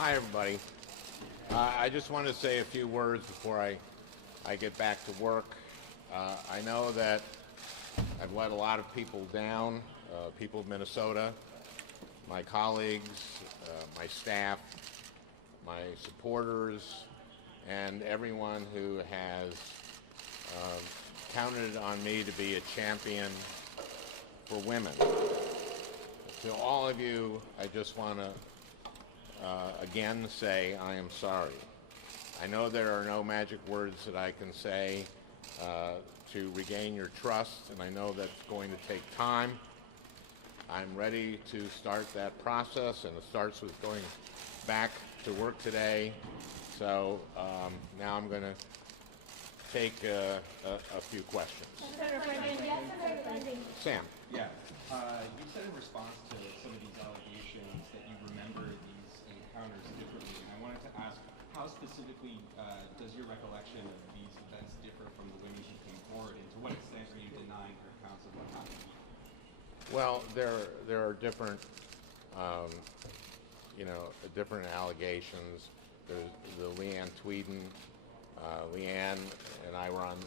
Hi, everybody. I just want to say a few words before I get back to work. I know that I've let a lot of people down, people of Minnesota, my colleagues, my staff, my supporters, and everyone who has counted on me to be a champion for women. To all of you, I just want to again say I am sorry. I know there are no magic words that I can say to regain your trust, and I know that's going to take time. I'm ready to start that process, and it starts with going back to work today. So now I'm going to take a few questions. Senator Franken. Sam. Yeah, you said in response to some of these allegations that you remember these encounters differently, and I wanted to ask, how specifically does your recollection of these events differ from the women who came forward, and to what extent are you denying your accounts of what happened? Well, there are different, different allegations. There's the Leanne Tweeden. Leanne and I were on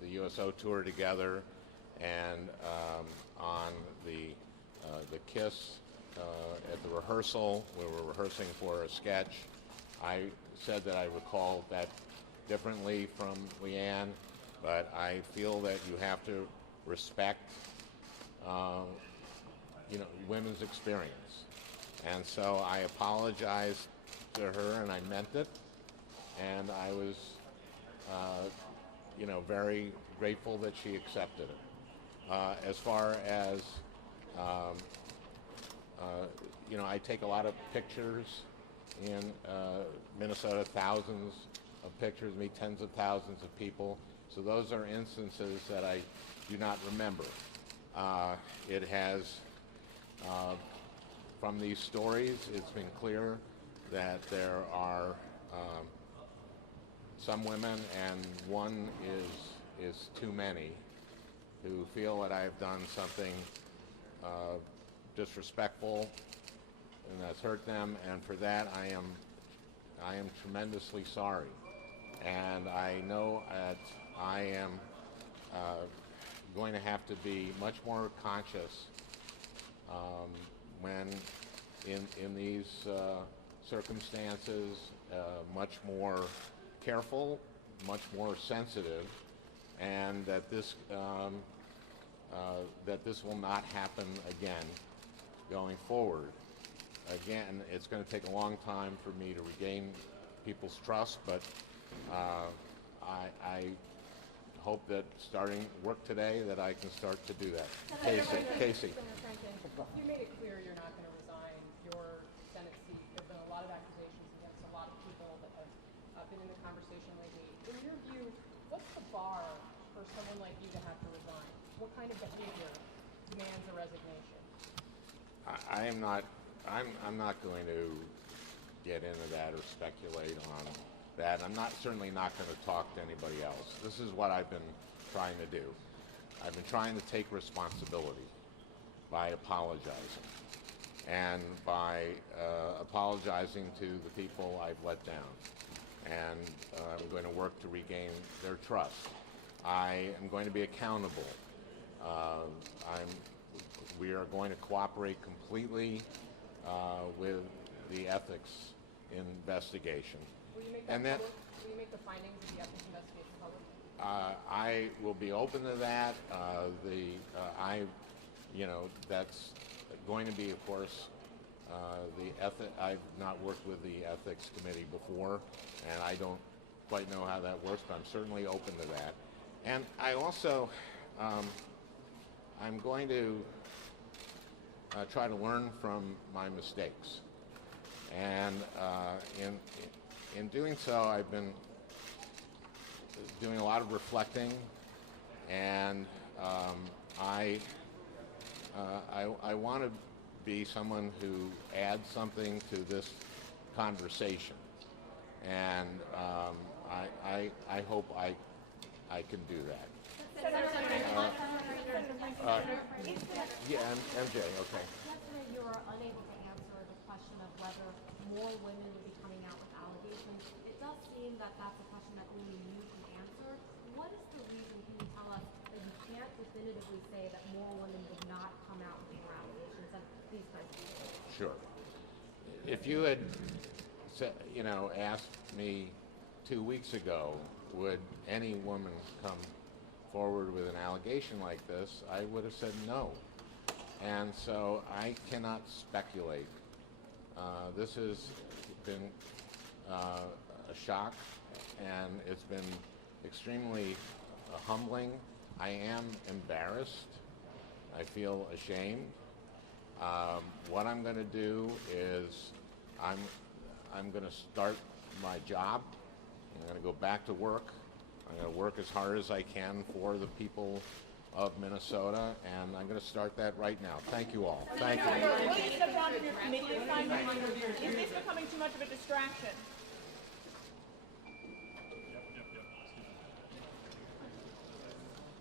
the USO tour together, and on the KISS at the rehearsal, we were rehearsing for a sketch. I said that I recall that differently from Leanne, but I feel that you have to respect women's experience. And so I apologized to her, and I meant it, and I was very grateful that she accepted it. As far as I take a lot of pictures in Minnesota, thousands of pictures, meet tens of thousands of people. So those are instances that I do not remember. It has, from these stories, it's been clear that there are some women, and one is too many, who feel that I've done something disrespectful and that's hurt them, and for that I am tremendously sorry. And I know that I am going to have to be much more conscious when in these circumstances, much more careful, much more sensitive, and that this will not happen again going forward. Again, it's going to take a long time for me to regain people's trust, but I hope that starting work today that I can start to do that. Casey. Senator Franken, you made it clear you're not going to resign your Senate seat. There have been a lot of accusations against a lot of people that have been in the conversation lately. In your view, what's the bar for someone like you to have to resign? What kind of behavior demands a resignation? I'm not going to get into that or speculate on that. I'm certainly not going to talk to anybody else. This is what I've been trying to do. I've been trying to take responsibility by apologizing, and by apologizing to the people I've let down. And I'm going to work to regain their trust. I am going to be accountable. We are going to cooperate completely with the ethics investigation. Will you make And that then public? Will you make the findings of the ethics investigation public? I will be open to that. That's going to be, of course, I've not worked with the ethics committee before, and I don't quite know how that works, but I'm certainly open to that. And I also, I'm going to try to learn from my mistakes. And in doing so, I've been doing a lot of reflecting, and I want to be someone who adds something to this conversation, and I hope I can do that. Senator Yeah, MJ, okay. Yesterday you were unable to answer the question question of whether more women would be coming out with allegations. It does seem that that's a question that only you can answer. What is the reason, can you tell us, that you can't definitively say that more women would not come out with more allegations than these presidents? Sure. If you had, asked me 2 weeks ago, would any woman come forward with an allegation like this, I would have said no. And so I cannot speculate. This has been a shock, and it's been extremely humbling. I am embarrassed. I feel ashamed. What I'm going to do is I'm going to start my job. I'm going to go back to work. I'm going to work as hard as I can for the people of Minnesota, and I'm going to start that right now. Thank you all. Thank you. Will you step down from your committee assignment? Is this becoming too much of a distraction?